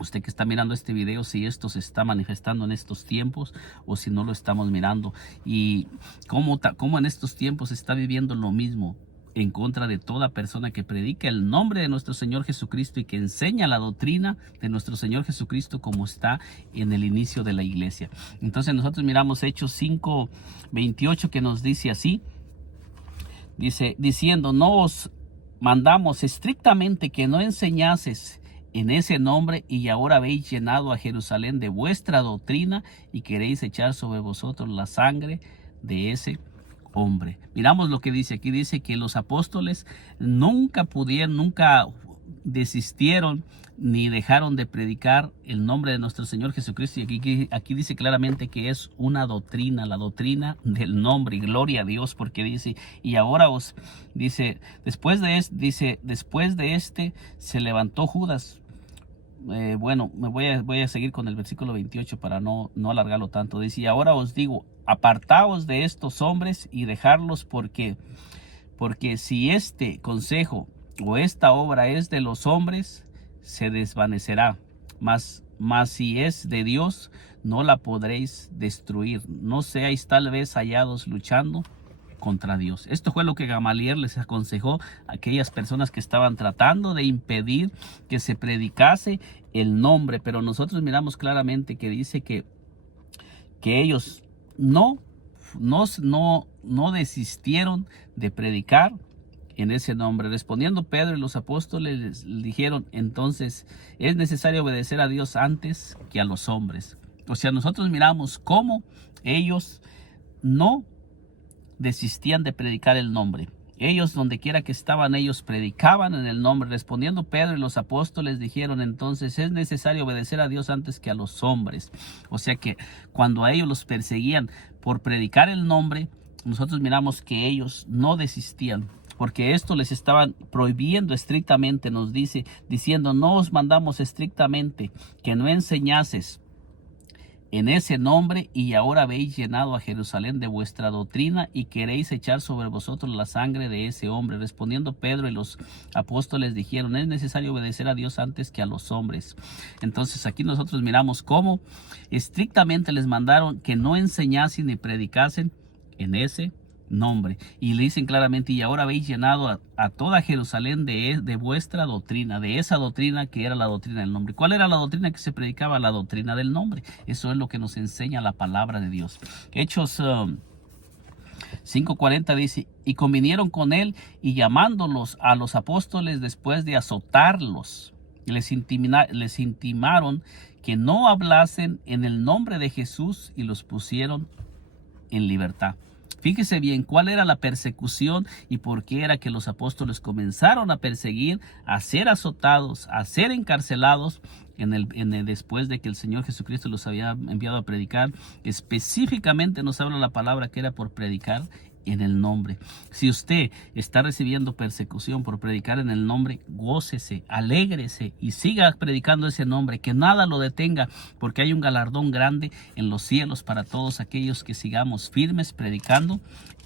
usted que está mirando este video, si esto se está manifestando en estos tiempos o si no lo estamos mirando, y cómo en estos tiempos se está viviendo lo mismo en contra de toda persona que predica el nombre de nuestro Señor Jesucristo y que enseña la doctrina de nuestro Señor Jesucristo como está en el inicio de la iglesia. Entonces nosotros miramos Hechos 5:28 que nos dice así, diciendo: no os mandamos estrictamente que no enseñases en ese nombre, y ahora habéis llenado a Jerusalén de vuestra doctrina y queréis echar sobre vosotros la sangre de ese hombre. Miramos lo que dice aquí, dice que los apóstoles nunca desistieron ni dejaron de predicar el nombre de nuestro Señor Jesucristo, y aquí dice claramente que es una doctrina, la doctrina del nombre, y gloria a Dios, porque dice: y ahora después de este se levantó Judas. Bueno, voy a seguir con el versículo 28 para no alargarlo tanto. Dice: y ahora os digo, apartaos de estos hombres y dejarlos, porque si este consejo o esta obra es de los hombres, se desvanecerá, mas si es de Dios, no la podréis destruir. No seáis tal vez hallados luchando contra Dios. Esto fue lo que Gamaliel les aconsejó a aquellas personas que estaban tratando de impedir que se predicase el nombre. Pero nosotros miramos claramente que dice que ellos no desistieron de predicar en ese nombre. Respondiendo Pedro y los apóstoles les dijeron: entonces es necesario obedecer a Dios antes que a los hombres. O sea, nosotros miramos cómo ellos no desistían de predicar el nombre. Ellos, donde quiera que estaban, ellos predicaban en el nombre. Respondiendo Pedro y los apóstoles dijeron: entonces es necesario obedecer a Dios antes que a los hombres. O sea que cuando a ellos los perseguían por predicar el nombre, nosotros miramos que ellos no desistían, porque esto les estaban prohibiendo estrictamente, nos dice, diciendo: no os mandamos estrictamente que no enseñases en ese nombre, y ahora habéis llenado a Jerusalén de vuestra doctrina y queréis echar sobre vosotros la sangre de ese hombre. Respondiendo Pedro y los apóstoles dijeron: es necesario obedecer a Dios antes que a los hombres. Entonces aquí nosotros miramos cómo estrictamente les mandaron que no enseñasen ni predicasen en ese nombre, y le dicen claramente: y ahora habéis llenado a toda Jerusalén de vuestra doctrina, de esa doctrina que era la doctrina del nombre. ¿Cuál era la doctrina que se predicaba? La doctrina del nombre. Eso es lo que nos enseña la palabra de Dios. Hechos 5:40 dice: y convinieron con él, y llamándolos a los apóstoles después de azotarlos, les intimaron que no hablasen en el nombre de Jesús, y los pusieron en libertad. Fíjese bien cuál era la persecución y por qué era que los apóstoles comenzaron a perseguir, a ser azotados, a ser encarcelados después de que el Señor Jesucristo los había enviado a predicar. Específicamente nos habla la palabra que era por predicar en el nombre. Si usted está recibiendo persecución por predicar en el nombre, gócese, alégrese y siga predicando ese nombre, que nada lo detenga, porque hay un galardón grande en los cielos para todos aquellos que sigamos firmes predicando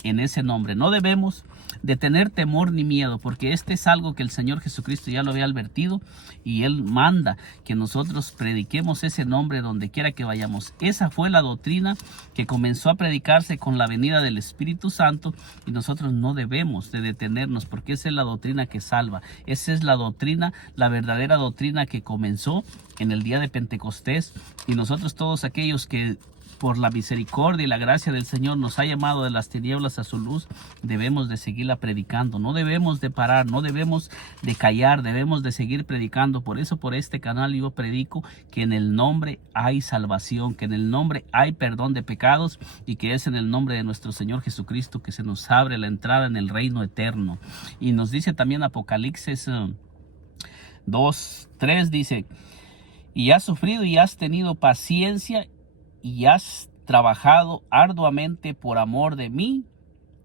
en ese nombre. No debemos de tener temor ni miedo, porque este es algo que el Señor Jesucristo ya lo había advertido, y Él manda que nosotros prediquemos ese nombre donde quiera que vayamos. Esa fue la doctrina que comenzó a predicarse con la venida del Espíritu Santo, y nosotros no debemos de detenernos, porque esa es la doctrina que salva. Esa es la doctrina, la verdadera doctrina que comenzó en el día de Pentecostés, y nosotros todos aquellos que por la misericordia y la gracia del Señor nos ha llamado de las tinieblas a su luz, debemos de seguirla predicando. No debemos de parar, no debemos de callar, debemos de seguir predicando. Por eso por este canal yo predico que en el nombre hay salvación, que en el nombre hay perdón de pecados y que es en el nombre de nuestro Señor Jesucristo que se nos abre la entrada en el reino eterno. Y nos dice también Apocalipsis 2:3, dice: y has sufrido y has tenido paciencia y has trabajado arduamente por amor de mi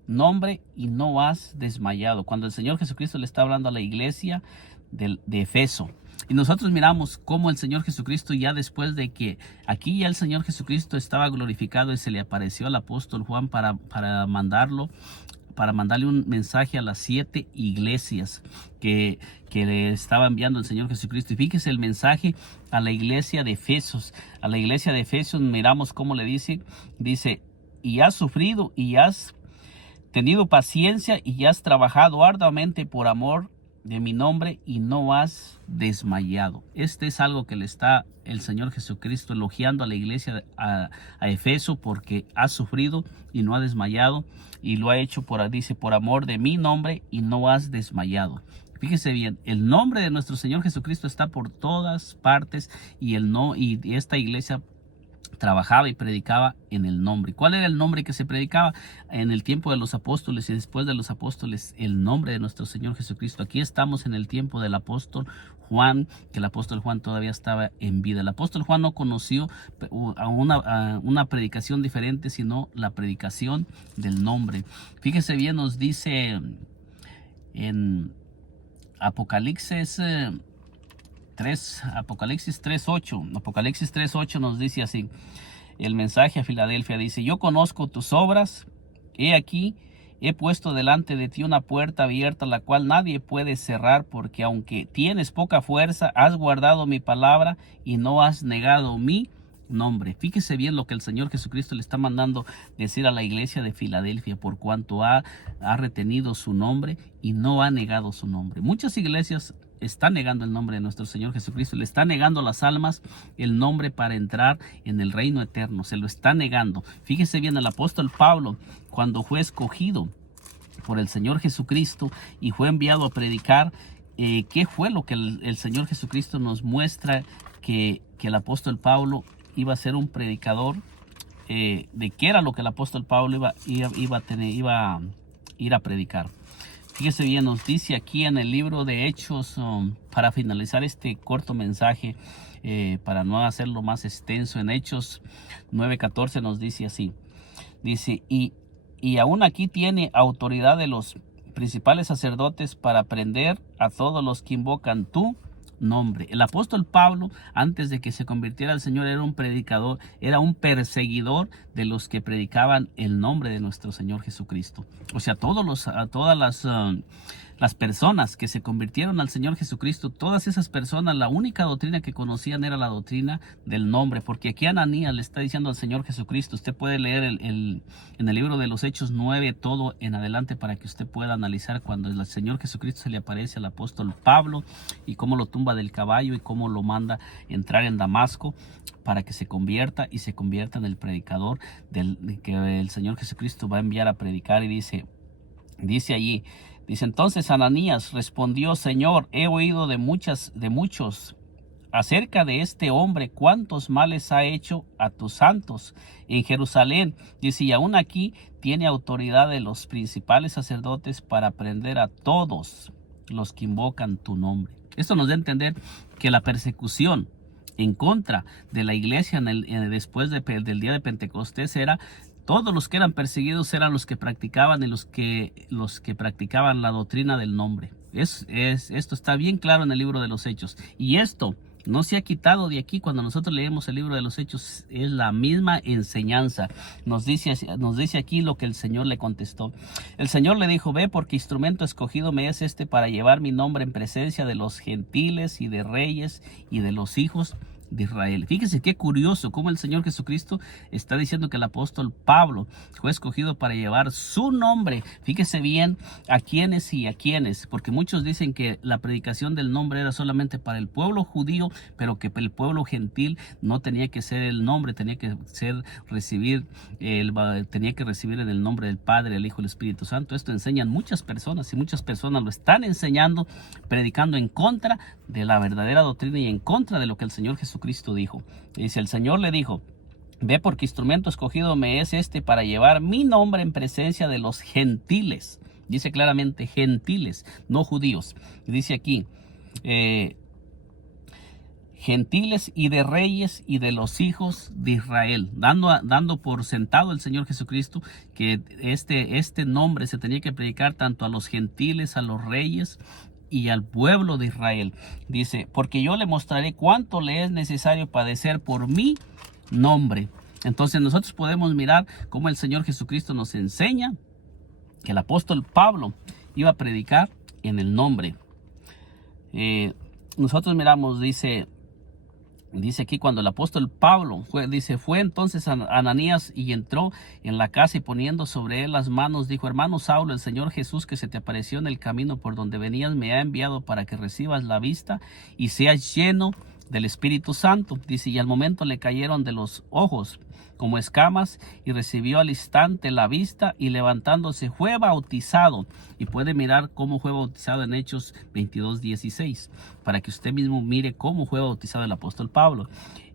nombre y no has desmayado. Cuando el Señor Jesucristo le está hablando a la iglesia de Efeso. Y nosotros miramos cómo el Señor Jesucristo, ya después de que aquí ya el Señor Jesucristo estaba glorificado y se le apareció al apóstol Juan para mandarle un mensaje a las 7 iglesias que le estaba enviando el Señor Jesucristo. Y fíjese el mensaje a la iglesia de Efesos. A la iglesia de Efesos miramos cómo le dice, y has sufrido y has tenido paciencia y has trabajado arduamente por amor de mi nombre y no has desmayado. Este es algo que le está el Señor Jesucristo elogiando a la iglesia a Efeso, porque ha sufrido y no ha desmayado, y lo ha hecho por amor de mi nombre y no has desmayado. Fíjese bien, el nombre de nuestro Señor Jesucristo está por todas partes y esta iglesia trabajaba y predicaba en el nombre. ¿Cuál era el nombre que se predicaba en el tiempo de los apóstoles y después de los apóstoles? El nombre de nuestro Señor Jesucristo. Aquí estamos en el tiempo del apóstol Juan, que el apóstol Juan todavía estaba en vida. El apóstol Juan no conoció a una predicación diferente, sino la predicación del nombre. Fíjese bien, nos dice en Apocalipsis 3:8 nos dice así, el mensaje a Filadelfia dice: yo conozco tus obras, he aquí, he puesto delante de ti una puerta abierta, la cual nadie puede cerrar, porque aunque tienes poca fuerza, has guardado mi palabra y no has negado mi nombre. Fíjese bien lo que el Señor Jesucristo le está mandando decir a la iglesia de Filadelfia, por cuanto ha retenido su nombre y no ha negado su nombre. Muchas iglesias están negando el nombre de nuestro Señor Jesucristo, le está negando a las almas el nombre para entrar en el reino eterno, se lo está negando. Fíjese bien, el apóstol Pablo, cuando fue escogido por el Señor Jesucristo y fue enviado a predicar, ¿qué fue lo que el Señor Jesucristo nos muestra? Que el apóstol Pablo iba a ser un predicador, de qué era lo que el apóstol Pablo iba a ir a predicar. Fíjese bien, nos dice aquí en el libro de Hechos, para finalizar este corto mensaje, para no hacerlo más extenso, en Hechos 9:14 nos dice así, dice, y aún aquí tiene autoridad de los principales sacerdotes para prender a todos los que invocan tu nombre. El apóstol Pablo, antes de que se convirtiera al Señor, era un predicador, era un perseguidor de los que predicaban el nombre de nuestro Señor Jesucristo. O sea, todas las personas que se convirtieron al Señor Jesucristo, todas esas personas, la única doctrina que conocían era la doctrina del nombre, porque aquí Ananías le está diciendo al Señor Jesucristo. Usted puede leer en el libro de los Hechos 9, todo en adelante, para que usted pueda analizar cuando el Señor Jesucristo se le aparece al apóstol Pablo y cómo lo tumba del caballo y cómo lo manda entrar en Damasco para que se convierta en el predicador que el Señor Jesucristo va a enviar a predicar. Y dice allí, dice: entonces Ananías respondió: Señor, he oído de muchos acerca de este hombre, cuántos males ha hecho a tus santos en Jerusalén. Dice, y aún aquí tiene autoridad de los principales sacerdotes para prender a todos los que invocan tu nombre. Esto nos da a entender que la persecución en contra de la iglesia después del día de Pentecostés era: todos los que eran perseguidos eran los que practicaban y los que practicaban la doctrina del nombre. Esto está bien claro en el libro de los Hechos. Y esto no se ha quitado de aquí. Cuando nosotros leemos el libro de los Hechos, es la misma enseñanza. Nos dice aquí lo que el Señor le contestó. El Señor le dijo: ve, porque instrumento escogido me es para llevar mi nombre en presencia de los gentiles y de reyes y de los hijos de Israel. Fíjese qué curioso cómo el Señor Jesucristo está diciendo que el apóstol Pablo fue escogido para llevar su nombre. Fíjese bien a quiénes y a quiénes, porque muchos dicen que la predicación del nombre era solamente para el pueblo judío, pero que el pueblo gentil no tenía que ser el nombre, tenía que recibir en el nombre del Padre, el Hijo y el Espíritu Santo. Esto enseñan muchas personas y muchas personas lo están enseñando, predicando en contra de la verdadera doctrina y en contra de lo que el Señor Jesucristo dijo. Dice, el Señor le dijo: ve, porque instrumento escogido me es este para llevar mi nombre en presencia de los gentiles. Dice claramente gentiles, no judíos. Dice aquí, gentiles y de reyes y de los hijos de Israel, dando por sentado el Señor Jesucristo que este nombre se tenía que predicar tanto a los gentiles, a los reyes y al pueblo de Israel. Dice, porque yo le mostraré cuánto le es necesario padecer por mi nombre. Entonces nosotros podemos mirar cómo el Señor Jesucristo nos enseña que el apóstol Pablo iba a predicar en el nombre. Nosotros miramos, dice aquí, cuando el apóstol Pablo fue entonces Ananías y entró en la casa y poniendo sobre él las manos, dijo: hermano Saulo, el Señor Jesús que se te apareció en el camino por donde venías me ha enviado para que recibas la vista y seas lleno del Espíritu Santo. Dice, y al momento le cayeron de los ojos como escamas y recibió al instante la vista y levantándose fue bautizado. Y puede mirar cómo fue bautizado en Hechos 22:16 para que usted mismo mire cómo fue bautizado el apóstol Pablo.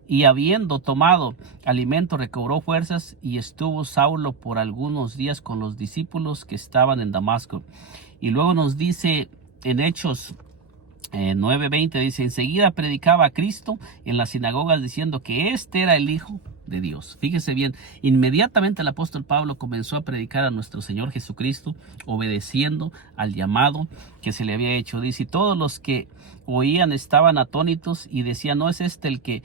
Y habiendo tomado alimento recobró fuerzas y estuvo Saulo por algunos días con los discípulos que estaban en Damasco. Y luego nos dice en Hechos 9:20, dice, enseguida predicaba a Cristo en las sinagogas diciendo que este era el Hijo de Dios. Fíjese bien, inmediatamente el apóstol Pablo comenzó a predicar a nuestro Señor Jesucristo, obedeciendo al llamado que se le había hecho. Dice, y todos los que oían estaban atónitos y decían, ¿no es este el que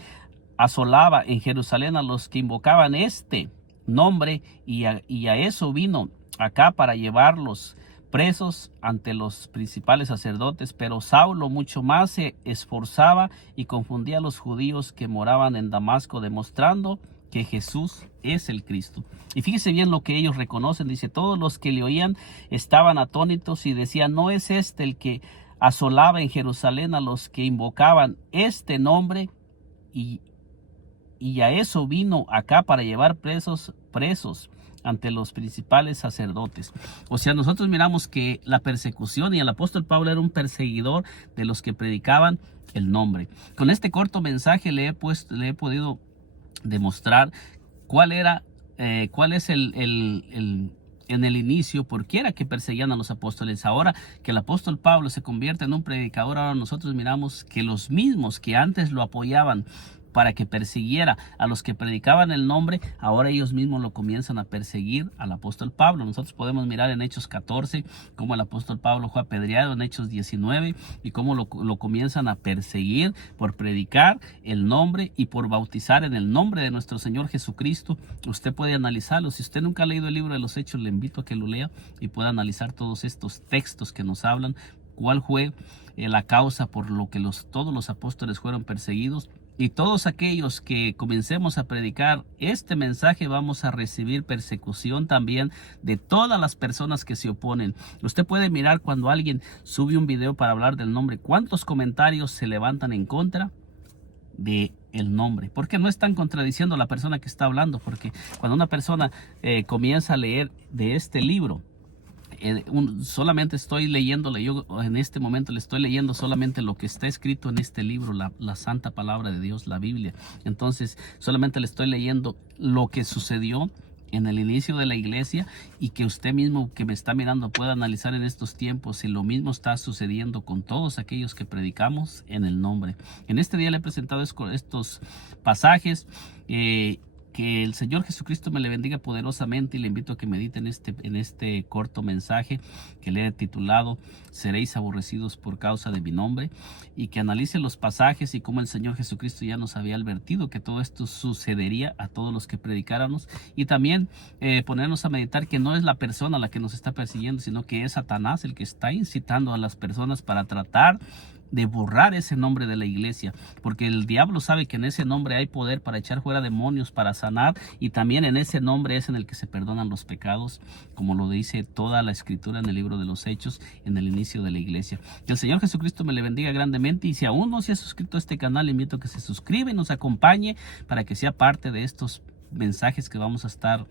asolaba en Jerusalén a los que invocaban este nombre? Y a eso vino acá para llevarlos presos ante los principales sacerdotes. Pero Saulo mucho más se esforzaba y confundía a los judíos que moraban en Damasco, demostrando que Jesús es el Cristo. Y fíjese bien lo que ellos reconocen. Dice, todos los que le oían estaban atónitos y decían, ¿no es este el que asolaba en Jerusalén a los que invocaban este nombre? Y a eso vino acá para llevar presos ante los principales sacerdotes. O sea, nosotros miramos que la persecución, y el apóstol Pablo era un perseguidor de los que predicaban el nombre. Con este corto mensaje le he podido demostrar cuál es en el inicio, por qué era que perseguían a los apóstoles. Ahora que el apóstol Pablo se convierte en un predicador, ahora nosotros miramos que los mismos que antes lo apoyaban para que persiguiera a los que predicaban el nombre, ahora ellos mismos lo comienzan a perseguir al apóstol Pablo. Nosotros podemos mirar en Hechos 14 cómo el apóstol Pablo fue apedreado, en Hechos 19 y cómo lo comienzan a perseguir por predicar el nombre y por bautizar en el nombre de nuestro Señor Jesucristo. Usted puede analizarlo. Si usted nunca ha leído el libro de los Hechos, le invito a que lo lea y pueda analizar todos estos textos que nos hablan cuál fue la causa por lo que todos los apóstoles fueron perseguidos. Y todos aquellos que comencemos a predicar este mensaje vamos a recibir persecución también de todas las personas que se oponen. Usted puede mirar cuando alguien sube un video para hablar del nombre, cuántos comentarios se levantan en contra de el nombre, porque no están contradiciendo a la persona que está hablando. Porque cuando una persona comienza a leer de este libro, solamente estoy leyéndole, yo en este momento le estoy leyendo solamente lo que está escrito en este libro, la santa palabra de Dios, la Biblia. Entonces solamente le estoy leyendo lo que sucedió en el inicio de la iglesia, y que usted mismo que me está mirando pueda analizar en estos tiempos si lo mismo está sucediendo con todos aquellos que predicamos en el nombre. En este día le he presentado estos pasajes. Que el Señor Jesucristo me le bendiga poderosamente, y le invito a que medite en este corto mensaje que le he titulado Seréis aborrecidos por causa de mi nombre, y que analice los pasajes y cómo el Señor Jesucristo ya nos había advertido que todo esto sucedería a todos los que predicáramos, y también ponernos a meditar que no es la persona la que nos está persiguiendo, sino que es Satanás el que está incitando a las personas para tratar de borrar ese nombre de la iglesia, porque el diablo sabe que en ese nombre hay poder para echar fuera demonios, para sanar, y también en ese nombre es en el que se perdonan los pecados, como lo dice toda la escritura en el libro de los Hechos, en el inicio de la iglesia. Que el Señor Jesucristo me le bendiga grandemente, y si aún no se ha suscrito a este canal, le invito a que se suscriba y nos acompañe para que sea parte de estos mensajes que vamos a estar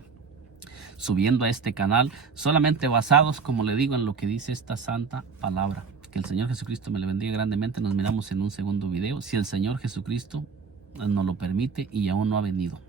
subiendo a este canal, solamente basados, como le digo, en lo que dice esta santa palabra. Que el Señor Jesucristo me le bendiga grandemente. Nos miramos en un segundo video, si el Señor Jesucristo nos lo permite y aún no ha venido.